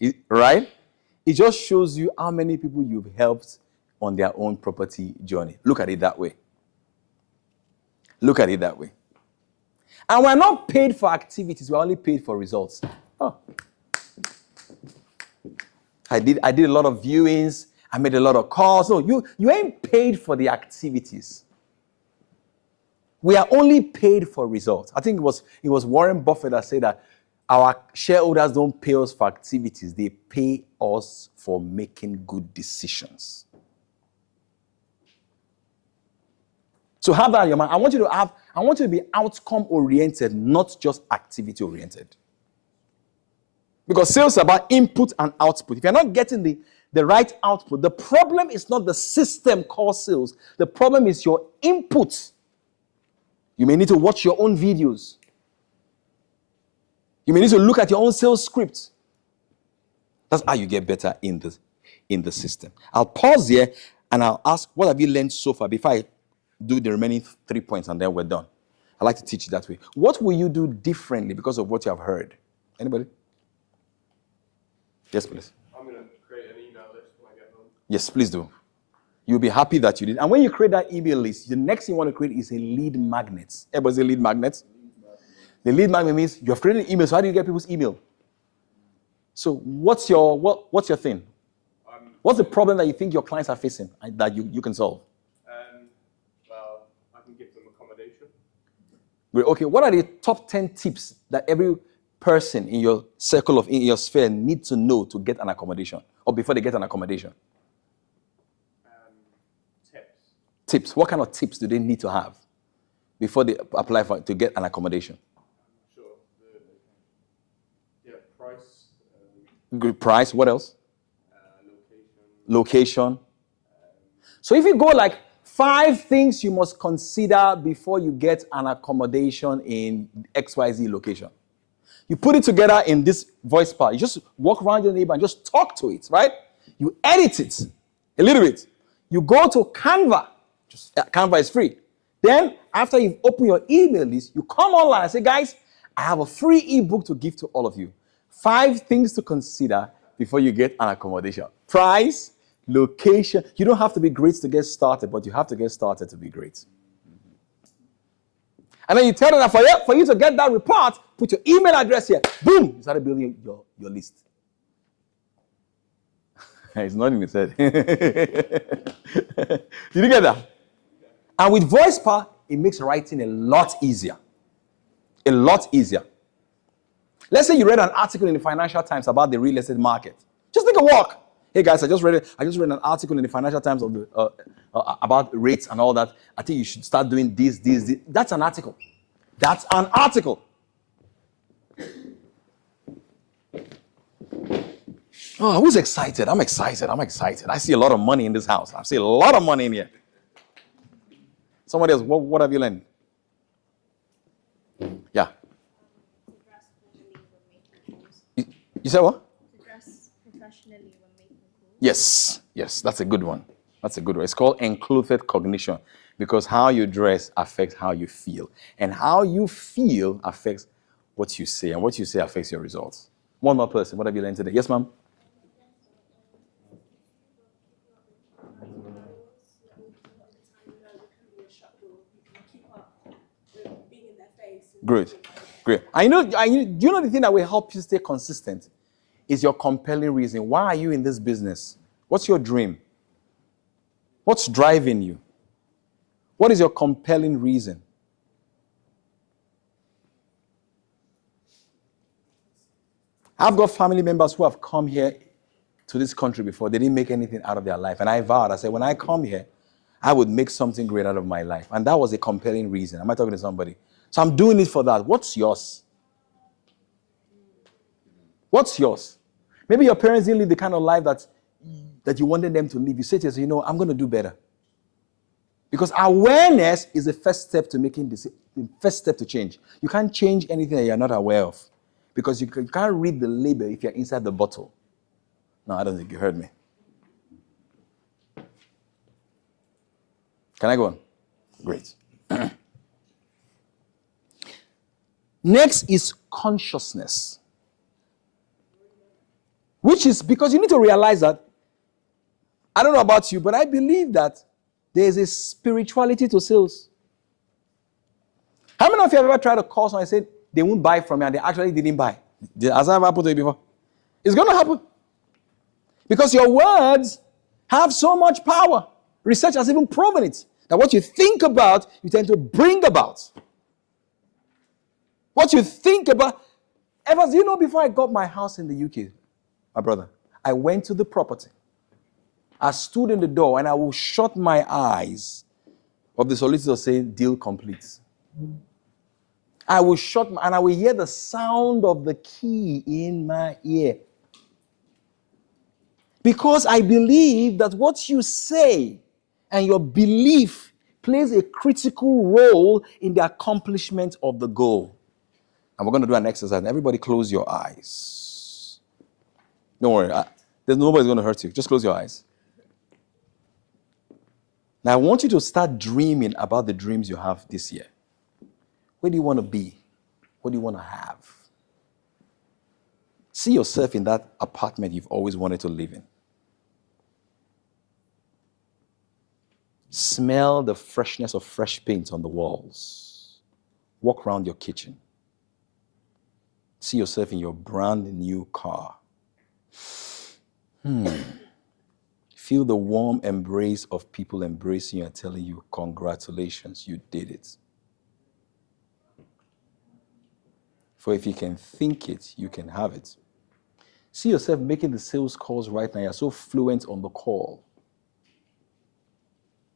God, right? It just shows you how many people you've helped on their own property journey. Look at it that way. Look at it that way. And we're not paid for activities, we're only paid for results. Oh. I did a lot of viewings, I made a lot of calls. No, you ain't paid for the activities. We are only paid for results. I think it was Warren Buffett that said that our shareholders don't pay us for activities, they pay us for making good decisions. So have that in your mind. I want you to be outcome oriented, not just activity oriented. Because sales is about input and output. If you're not getting the right output, the problem is not the system called sales. The problem is your input. You may need to watch your own videos. You may need to look at your own sales script. That's how you get better in the system. I'll pause here and I'll ask, what have you learned so far before I do the remaining 3 points and then we're done. I like to teach it that way. What will you do differently because of what you have heard? Anybody? Yes, please. I'm going to create an email list when I get home. Yes, please do. You'll be happy that you did. And when you create that email list, the next thing you want to create is a lead magnet. Everybody say lead magnet? The lead magnet means you have created an email, so how do you get people's email? So what's your thing? What's the problem that you think your clients are facing and that you can solve? Well, I can give them accommodation. Great. Okay, what are the top 10 tips that every person in your circle in your sphere needs to know to get an accommodation or before they get an accommodation? Tips. What kind of tips do they need to have before they apply to get an accommodation? Sure. Price. Good price. What else? Location. So if you go like 5 things you must consider before you get an accommodation in XYZ location. You put it together in this voice part. You just walk around your neighbor and just talk to it, right? You edit it a little bit. You go to Canva. Canva is free. Then, after you've opened your email list, you come online and say, guys, I have a free ebook to give to all of you. 5 things to consider before you get an accommodation. Price, location. You don't have to be great to get started, but you have to get started to be great. And then you tell them that for you to get that report, put your email address here. Boom! You started building your list. It's not in his head. Did you get that? And with VoicePar, it makes writing a lot easier. A lot easier. Let's say you read an article in the Financial Times about the real estate market. Just take a walk. Hey guys, I just read an article in the Financial Times about rates and all that. I think you should start doing this. That's an article. That's an article. Oh, who's excited? I'm excited. I see a lot of money in this house. I see a lot of money in here. Somebody else, what have you learned? Yeah. You said what? To dress professionally when making calls. Yes, that's a good one. It's called enclothed cognition because how you dress affects how you feel. And how you feel affects what you say. And what you say affects your results. One more person, what have you learned today? Yes, ma'am? Great. Do you know the thing that will help you stay consistent is your compelling reason. Why are you in this business? What's your dream? What's driving you? What is your compelling reason? I've got family members who have come here to this country before. They didn't make anything out of their life. And I vowed, I said, when I come here, I would make something great out of my life. And that was a compelling reason. Am I talking to somebody? So I'm doing it for that. What's yours? What's yours? Maybe your parents didn't live the kind of life that you wanted them to live. You say to yourself, I'm going to do better. Because awareness is the first step to making this, the first step to change. You can't change anything that you're not aware of. Because you can't read the label if you're inside the bottle. No, I don't think you heard me. Can I go on? Great. Next is consciousness. Which is because you need to realize that, I don't know about you, but I believe that there is a spirituality to sales. How many of you have ever tried to call someone and said they won't buy from you and they actually didn't buy? Has that ever happened to you before? It's going to happen. Because your words have so much power. Research has even proven it. That what you think about, you tend to bring about. What you think about. Evans, you know, before I got my house in the UK, my brother, I went to the property. I stood in the door and I will shut my eyes of the solicitor saying, deal complete. I will shut and I will hear the sound of the key in my ear. Because I believe that what you say and your belief plays a critical role in the accomplishment of the goal. And we're going to do an exercise. Everybody close your eyes. Don't worry. There's nobody's going to hurt you. Just close your eyes. Now, I want you to start dreaming about the dreams you have this year. Where do you want to be? What do you want to have? See yourself in that apartment you've always wanted to live in. Smell the freshness of fresh paint on the walls. Walk around your kitchen. See yourself in your brand new car. Feel the warm embrace of people embracing you and telling you, congratulations, you did it. For if you can think it, you can have it. See yourself making the sales calls right now. You're so fluent on the call.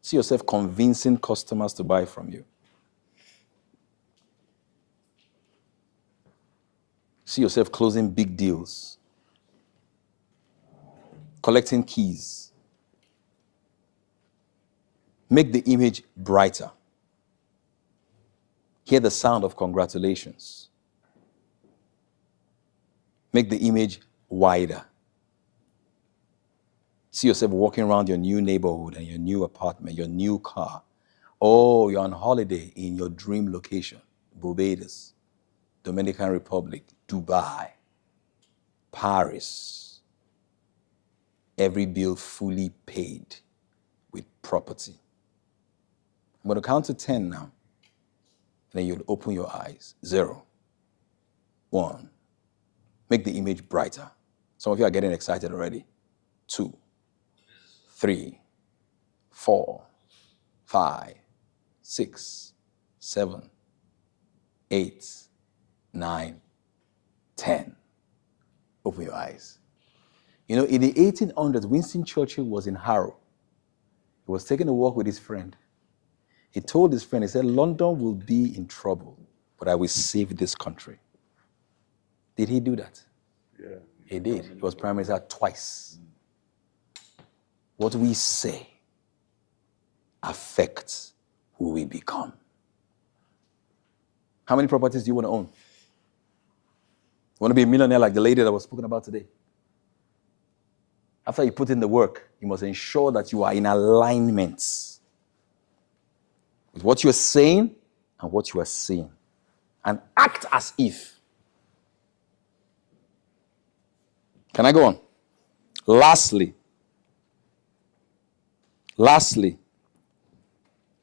See yourself convincing customers to buy from you. See yourself closing big deals. Collecting keys. Make the image brighter. Hear the sound of congratulations. Make the image wider. See yourself walking around your new neighborhood and your new apartment, your new car. Oh, you're on holiday in your dream location. Barbados, Dominican Republic, Dubai, Paris. Every bill fully paid with property. I'm going to count to 10 now. Then you'll open your eyes. 0, 1. Make the image brighter. Some of you are getting excited already. 2, 3, 4, 5, 6, 7, 8, 9, 10. Open your eyes. You know, in the 1800s, Winston Churchill was in Harrow. He was taking a walk with his friend. He told his friend, he said, London will be in trouble, but I will save this country. Did he do that? Yeah. He did. He was Prime Minister twice. What we say affects who we become. How many properties do you want to own? You want to be a millionaire like the lady that was spoken about today? After you put in the work, you must ensure that you are in alignment with what you're saying and what you are seeing. And act as if. Can I go on? Lastly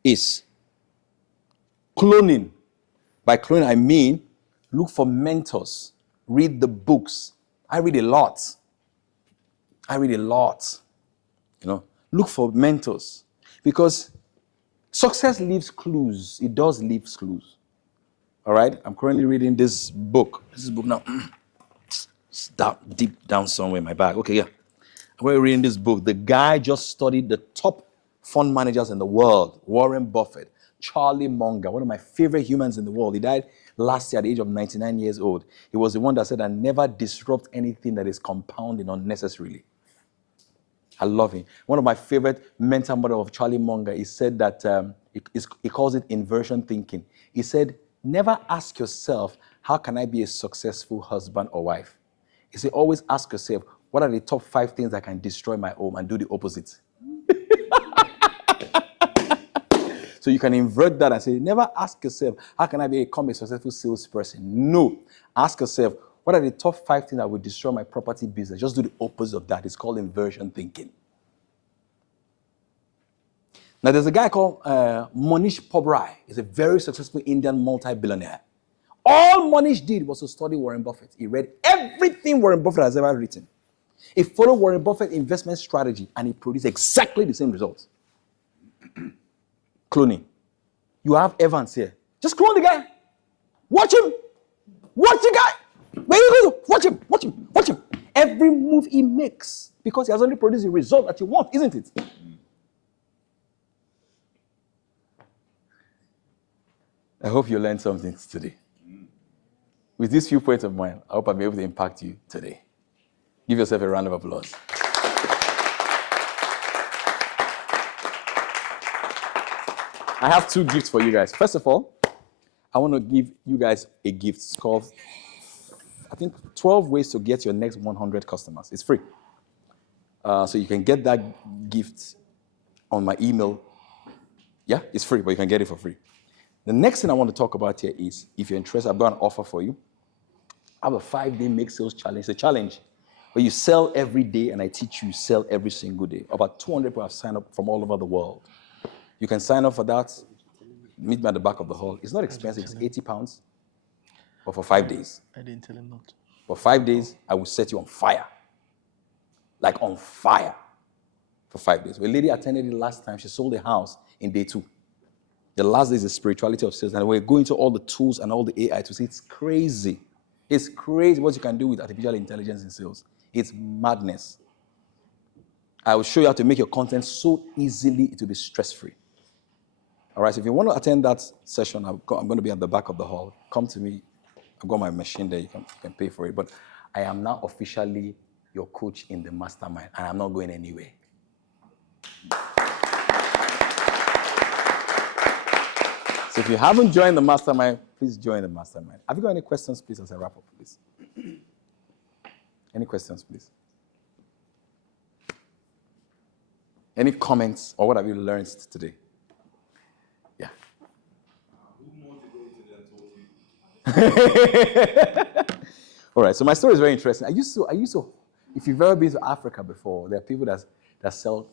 is cloning. By cloning, I mean look for mentors. Read the books. I read a lot. You know, look for mentors. Because success leaves clues. It does leave clues. All right? I'm currently reading this book. This book now. It's deep down somewhere in my bag. Okay, yeah. We're reading this book. The guy just studied the top fund managers in the world. Warren Buffett, Charlie Munger, one of my favorite humans in the world. He died last year at the age of 99 years old. He was the one that said, I never disrupt anything that is compounding unnecessarily. I love him. One of my favorite mental model of Charlie Munger, he said that, he calls it inversion thinking. He said, never ask yourself, how can I be a successful husband or wife? He said, always ask yourself, what are the top 5 things that can destroy my home, and do the opposite? So you can invert that and say, never ask yourself, how can I become a successful salesperson? No. Ask yourself, What are the top 5 things that will destroy my property business? Just do the opposite of that. It's called inversion thinking. Now, there's a guy called Manish Pobrai. He's a very successful Indian multi-billionaire. All Manish did was to study Warren Buffett. He read everything Warren Buffett has ever written. He followed Warren Buffett's investment strategy, and he produced exactly the same results. Cloning. You have Evans here. Just clone the guy. Watch him. Watch the guy. Where you go? Watch him. Watch him. Watch him. Every move he makes, because he has only produced the result that you want, isn't it? I hope you learned something today. With these few points of mine, I hope I'm able to impact you today. Give yourself a round of applause. I have 2 gifts for you guys. First of all, I want to give you guys a gift. It's called, I think, 12 ways to get your next 100 customers. It's free. So you can get that gift on my email. Yeah, it's free, but you can get it for free. The next thing I want to talk about here is, if you're interested, I've got an offer for you. I have a 5-day make sales challenge. It's a challenge where you sell every day, and I teach you sell every single day. About 200 people have signed up from all over the world. You can sign up for that. Meet me at the back of the hall. It's not expensive. It's 80 pounds. But for 5 days. I didn't tell him not. For 5 days, I will set you on fire. Like on fire. For 5 days. A lady attended it last time. She sold a house in day 2. The last day is the spirituality of sales. And we're going to all the tools and all the AI to see. It's crazy. It's crazy what you can do with artificial intelligence in sales. It's madness. I will show you how to make your content so easily it will be stress-free. All right, so if you want to attend that session, I'm going to be at the back of the hall. Come to me. I've got my machine there. You can pay for it. But I am now officially your coach in the mastermind, and I'm not going anywhere. So if you haven't joined the mastermind, please join the mastermind. Have you got any questions, please, as I wrap up, please? Any questions, please? Any comments, or what have you learned today? Yeah. Who motivated and taught you? All right, so my story is very interesting. I used to, if you've ever been to Africa before, there are people that sell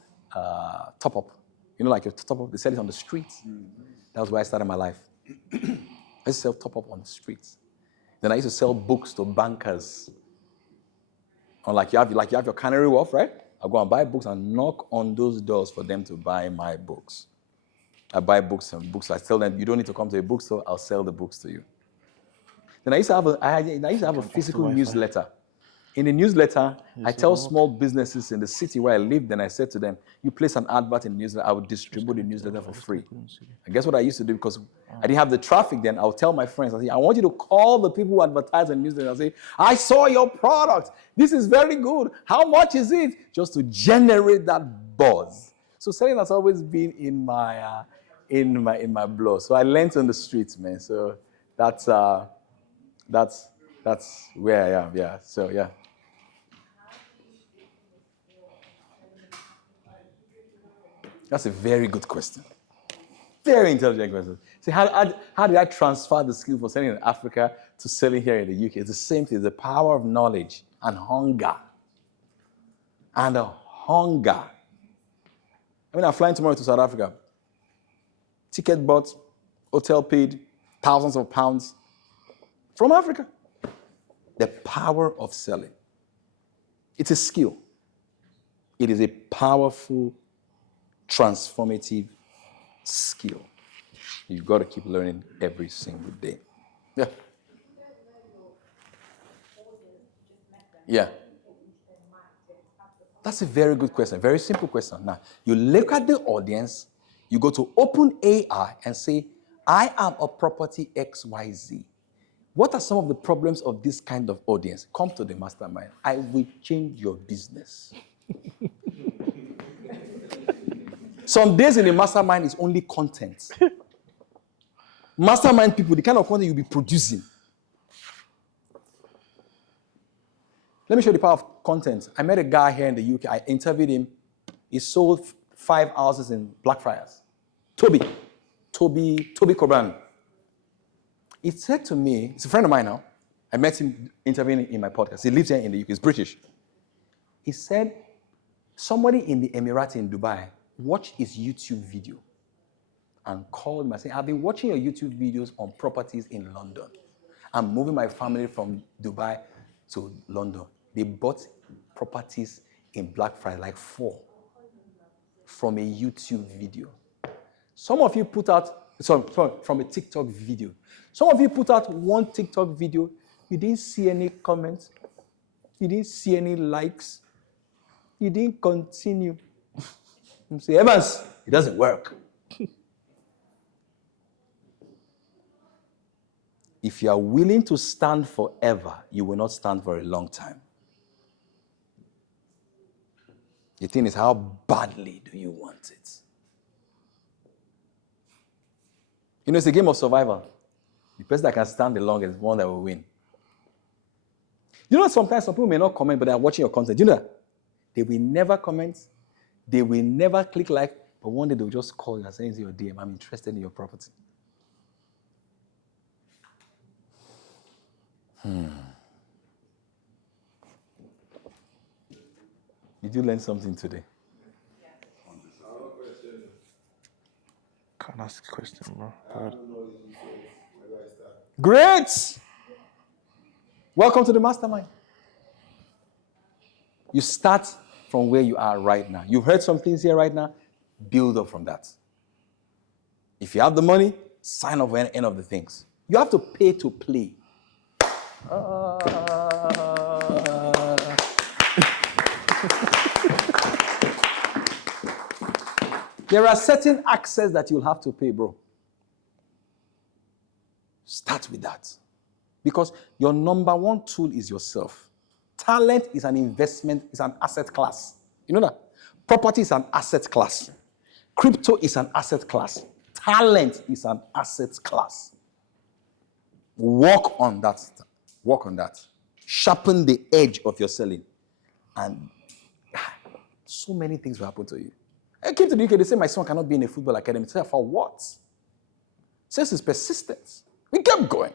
top-up. You know, like your top-up, they sell it on the streets. That was where I started my life. I used to sell top-up on the streets. Then I used to sell books to bankers. Like you have your Canary Wharf, right? I'll go and buy books and knock on those doors for them to buy my books. I buy books and books. I tell them, you don't need to come to a bookstore. I'll sell the books to you. Then I used to have a physical newsletter. In the newsletter, I tell small businesses in the city where I lived, and I said to them, you place an advert in the newsletter, I would distribute the newsletter for free. And guess what I used to do? Because I didn't have the traffic then, I would tell my friends, I say, I want you to call the people who advertise in the newsletter and say, I saw your product. This is very good. How much is it? Just to generate that buzz. So selling has always been in my blood. So I learned on the streets, man. So that's where I am. Yeah. So yeah. That's a very good question. Very intelligent question. See, how did I transfer the skill for selling in Africa to selling here in the UK? It's the same thing. It's the power of knowledge and hunger. And a hunger. I mean, I'm flying tomorrow to South Africa. Ticket bought, hotel paid, thousands of pounds from Africa. The power of selling. It's a skill. It is a powerful, transformative skill. You've got to keep learning every single day. Yeah. Yeah. That's a very good question. Very simple question. Now, you look at the audience, you go to OpenAI and say, I am a property XYZ. What are some of the problems of this kind of audience? Come to the mastermind. I will change your business. Some days in the mastermind is only content. Mastermind people, the kind of content you'll be producing. Let me show you the power of content. I met a guy here in the UK. I interviewed him. He sold 5 houses in Blackfriars. Toby Coburn. He said to me, he's a friend of mine now, I met him interviewing in my podcast. He lives here in the UK. He's British. He said somebody in the Emirates in Dubai watched his YouTube video and called me and said, I've been watching your YouTube videos on properties in London. I'm moving my family from Dubai to London. They bought properties in Black Friday, like 4, from a YouTube video. Some of you put out, from a TikTok video. Some of you put out one TikTok video, you didn't see any comments, you didn't see any likes, you didn't continue. You say, Evans, it doesn't work. If you are willing to stand forever, you will not stand for a long time. The thing is, how badly do you want it? You know, it's a game of survival. The person that can stand the longest is the one that will win. You know, sometimes some people may not comment, but they're watching your content. You know that? They will never comment. They will never click like, but one day they'll just call you and say to your DM, I'm interested in your property. Did you learn something today? Can't ask a question, bro. Great! Welcome to the mastermind. You start from where you are right now. You've heard some things here right now. Build up from that. If you have the money, sign up for any of the things. You have to pay to play. There are certain access that you'll have to pay, bro. Start with that. Because your number one tool is yourself. Talent is an investment, is an asset class. You know that? Property is an asset class. Crypto is an asset class. Talent is an asset class. Work on that. Work on that. Sharpen the edge of your selling. And so many things will happen to you. I came to the UK, they say my son cannot be in a football academy. I said, for what? Says his persistence. We kept going.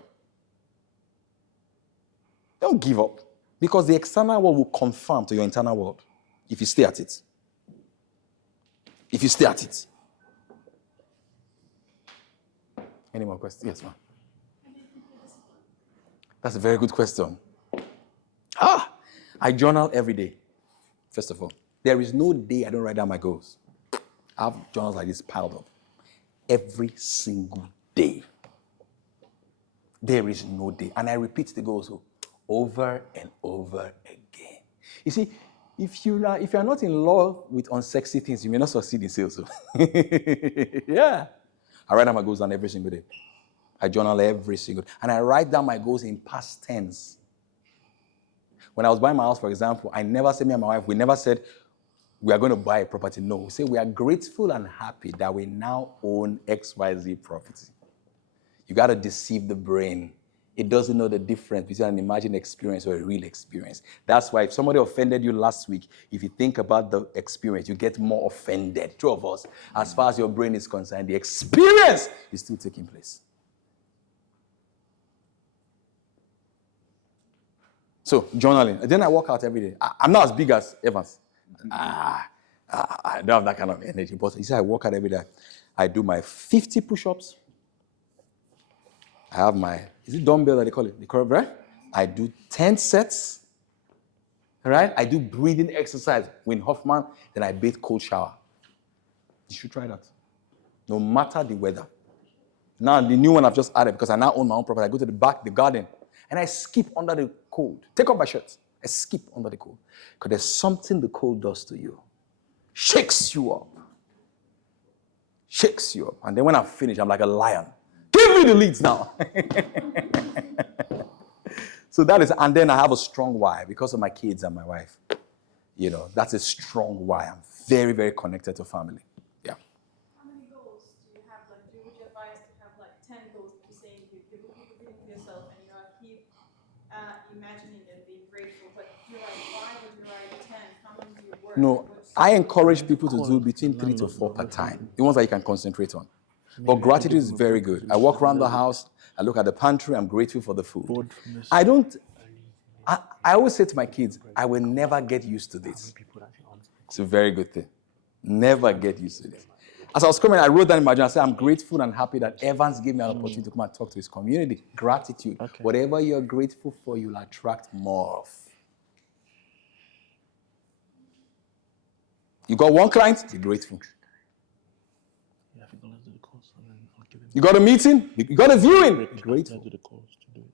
Don't give up. Because the external world will conform to your internal world if you stay at it. If you stay at it. Any more questions? Yes, ma'am. That's a very good question. I journal every day, first of all. There is no day I don't write down my goals. I have journals like this piled up. Every single day. There is no day. And I repeat the goals over and over again. You see, if you are not in love with unsexy things, you may not succeed in sales. Yeah. I write down my goals down every single day. I journal every single day. And I write down my goals in past tense. When I was buying my house, for example, I never said, me and my wife, we never said, we are going to buy a property. No, we say we are grateful and happy that we now own XYZ property. You got to deceive the brain. It doesn't know the difference between an imagined experience or a real experience. That's why if somebody offended you last week, if you think about the experience, you get more offended. Two of us, as far as your brain is concerned, the experience is still taking place. So, journaling. Then I work out every day. I'm not as big as Evans. I don't have that kind of energy. But you see, I work out every day. I do my 50 push-ups. I have my, is it dumbbell that they call it? The curve, right? I do 10 sets. Right? I do breathing exercise. Wim Hoffman, then I bathe cold shower. You should try that. No matter the weather. Now, the new one I've just added, because I now own my own property, I go to the back, the garden, and I skip under the cold. Take off my shirt. I skip under the cold. Because there's something the cold does to you. Shakes you up. Shakes you up. And then when I'm finished, I'm like a lion. Give me the leads now. So that is, and then I have a strong why because of my kids and my wife. You know, that's a strong why. I'm very, very connected to family. Yeah. How many goals do you have? Like, would you advise to have like 10 goals that you're saying you keep repeating to yourself and you keep imagining and being grateful? But do you write 5 or do you write 10? How many do you work? No, I encourage people to do between 3 to 4 per time. The ones that you can concentrate on. But gratitude is very good. I walk around the house, I look at the pantry, I'm grateful for the food. Bored from this. I always say to my kids, I will never get used to this. It's a very good thing. Never get used to this. As I was coming, I wrote down in my journal, I said, I'm grateful and happy that Evans gave me an opportunity to come and talk to his community. Gratitude. Okay. Whatever you're grateful for, you'll attract more of. You got one client, be grateful. Yeah, I think I'll do the course and then I'll give him. You got a meeting, you got a viewing, be grateful. I'll do the course to do it.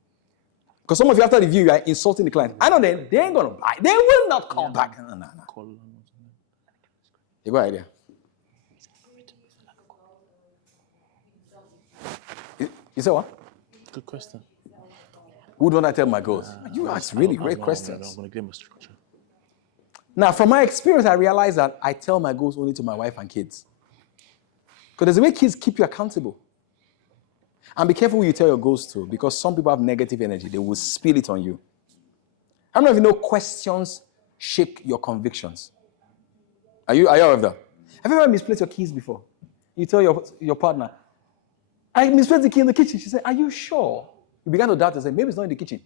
Because some of you after the view, you are insulting the client. I know they ain't going to buy. They will not come back. No. Call them or something. You got an idea? You say what? Good question. Who don't I tell my goals? You ask really great I'm questions. going to give him a structure. Now, from my experience, I realized that I tell my goals only to my wife and kids. Because there's a way kids keep you accountable. And be careful who you tell your goals to, because some people have negative energy. They will spill it on you. How many of you know questions shake your convictions? Are you aware of that? Have you ever misplaced your keys before? You tell your partner, I misplaced the key in the kitchen. She said, are you sure? You began to doubt and say, maybe it's not in the kitchen.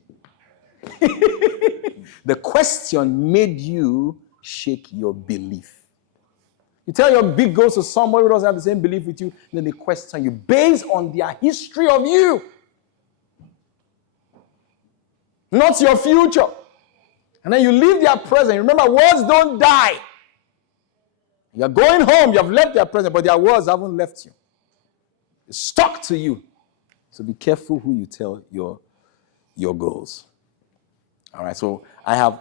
The question made you shake your belief. You tell your big goals to somebody who doesn't have the same belief with you, then they question you based on their history of you, not your future. And then you leave their presence. Remember, words don't die. You're going home, you have left their presence, but their words haven't left you. It's stuck to you. So be careful who you tell your goals. All right, so I have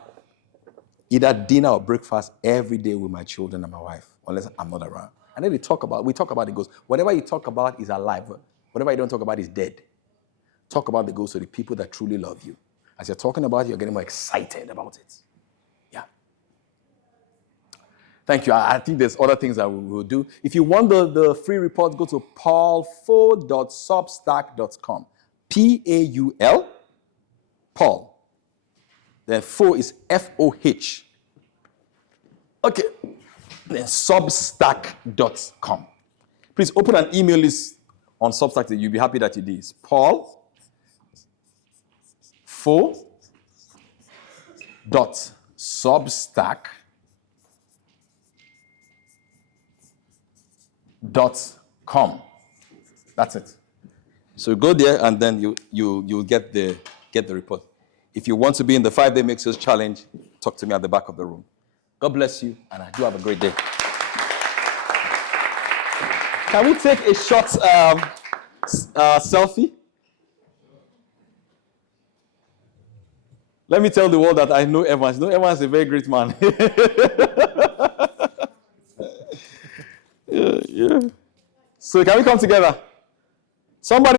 either dinner or breakfast every day with my children and my wife, unless I'm not around. And then we talk about the goals. Whatever you talk about is alive. Whatever you don't talk about is dead. Talk about the goals to the people that truly love you. As you're talking about it, you're getting more excited about it. Yeah. Thank you. I think there's other things that we will do. If you want the free report, go to paulfo.substack.com. Paul, Paul. Then Fo is F-O-H. Okay. Then substack.com. Please open an email list on Substack. You'll be happy that you did. It's Paul Fo.substack.com. That's it. So go there and then you'll get the report. If you want to be in the 5-day Make Sales Challenge, talk to me at the back of the room. God bless you, and I do have a great day. Can we take a short selfie? Let me tell the world that I know Evans. No, Evans is a very great man. Yeah. So can we come together? Somebody.